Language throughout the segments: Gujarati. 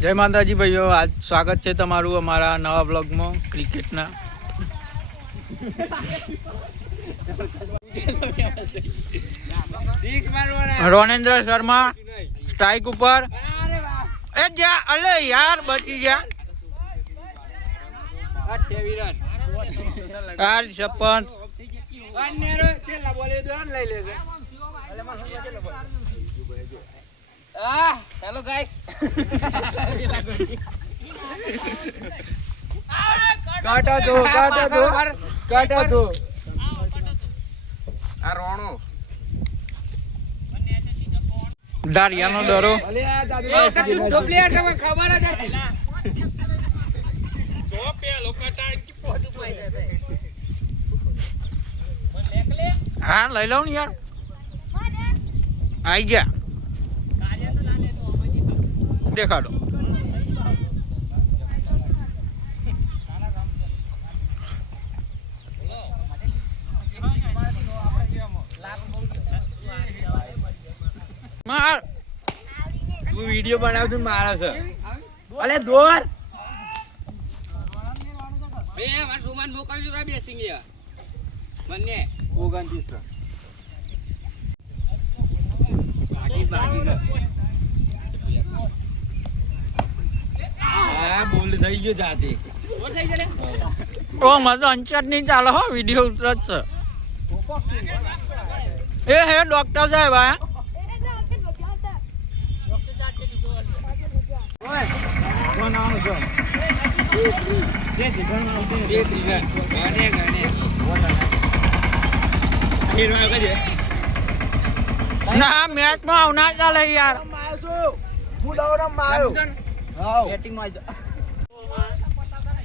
જય માતાજી ભાઈઓ, આજ સ્વાગત છે તમારું અમારા નવા બ્લોગમાં ક્રિકેટના. રોનેન્દ્ર શર્મા સ્ટ્રાઇક ઉપર. એ જા અલે યાર બચી ગયા. 56 હેલો ગાઈસ. કાટા દો આ રોણો દારિયાનો દરો. પ્લેયર તમને ખબર જ હતી. હા લઈ લઉં ને યાર. આઈ ગયા દેખાડો. માર તું વિડિયો બનાવતો મારા છે. અલે દોર બે માર સુમાન મોકલજો રા બેસિંગ યા મને 29 બાકી હા બોલ થઈ ગયો જાતે. બોલ થઈ ગયો ઓ મજો અંચર નહીં ચાલે હો. વિડિયો ઉતરત છે. એ હે ડોક્ટર સાહેબ આ ના મેચમાં આવના ચાલે યાર.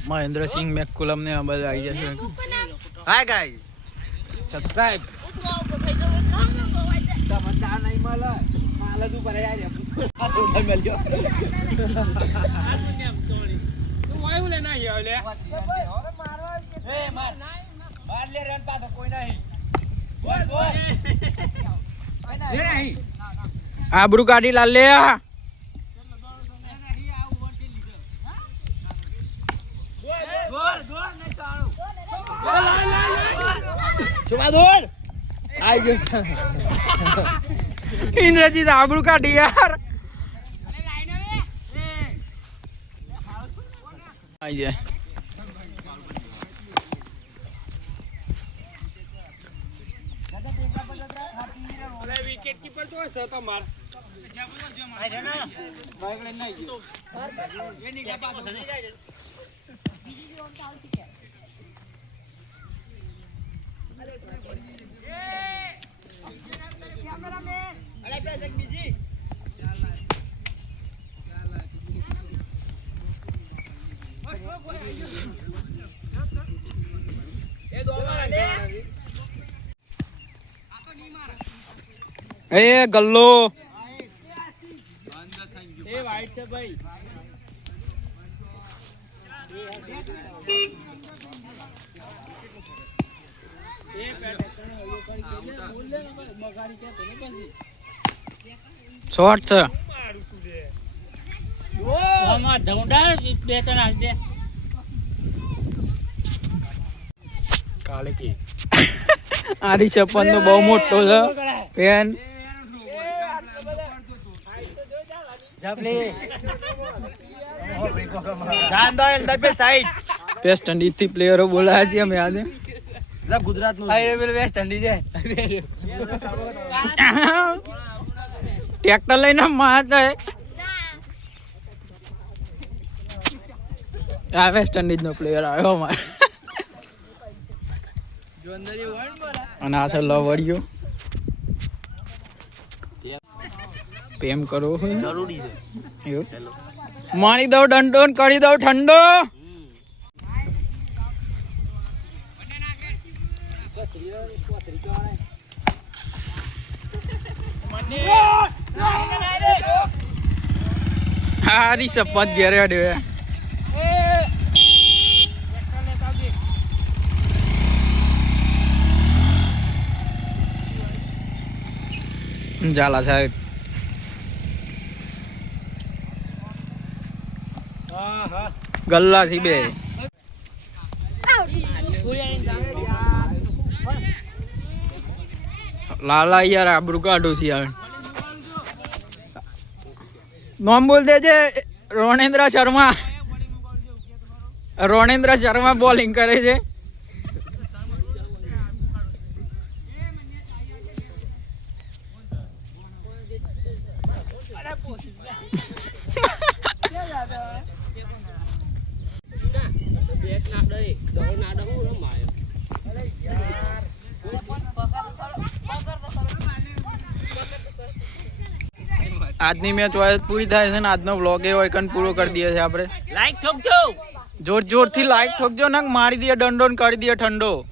મહેન્દ્રસિંહ મેકુલમ ને આ બધા આવી જશે. Hi guys, subscribe. સમજદાર નહીં મળે માલ જ ઉપર યાર તું વાયુ લે ના યો લે એ માર માર લે રન પાછો કોઈ નહીં. બોલ બોલ લે નહીં આબરૂ કાઢી લાલ લે. ઇન્દ્રજીત આબરૂ કાઢી યાર. આઈ જાય વિકેટ કીપર તો છે તો માર આઈ રે ના બાઈક લઈને આવી ગયો એની કે પાછો નહીં જાય. બીજી ઓમ ચાલ છે કેમેરામેન અરે બે જગ બીજી એ દો મારા લે એ ગલ્લો. એ વાઈટ છે ભાઈ. શોર્ટ છે. આરી 56 નો બહુ મોટો છે પેન. વેસ્ટ ઇન્ડિઝ થી પ્લેયરો બોલાયા છે અમે આજે. ગુજરાત નું વેસ્ટ ઇન્ડિઝ ટ્રેક્ટર લઈને માત આ વેસ્ટ ઇન્ડિઝ નો પ્લેયર આવ્યો અમારે. અને આ છે લવડિયો. પ્રેમ કરો જરૂરી છે એવું મારી દઉં દંડો કરી દઉં ઠંડો. હારી શપથ ઘેરે અડ્યો. ઝાલા સાહેબ ગલ્લા થી બે લાલા યાર આબરૂ કાઢું છે યાર. નોમ બોલ દેજે. રોણેન્દ્ર શર્મા બોલિંગ કરે છે. આજની મેચ પૂરી થાય છે ને આજનો વ્લોગ એ હોય કન પૂરો કરી દઈએ છે આપણે. લાઈક ઠોકજો. જોર જોરથી લાઈક ઠોકજો ને મારી દે દંડોન કરી દે ઠંડો.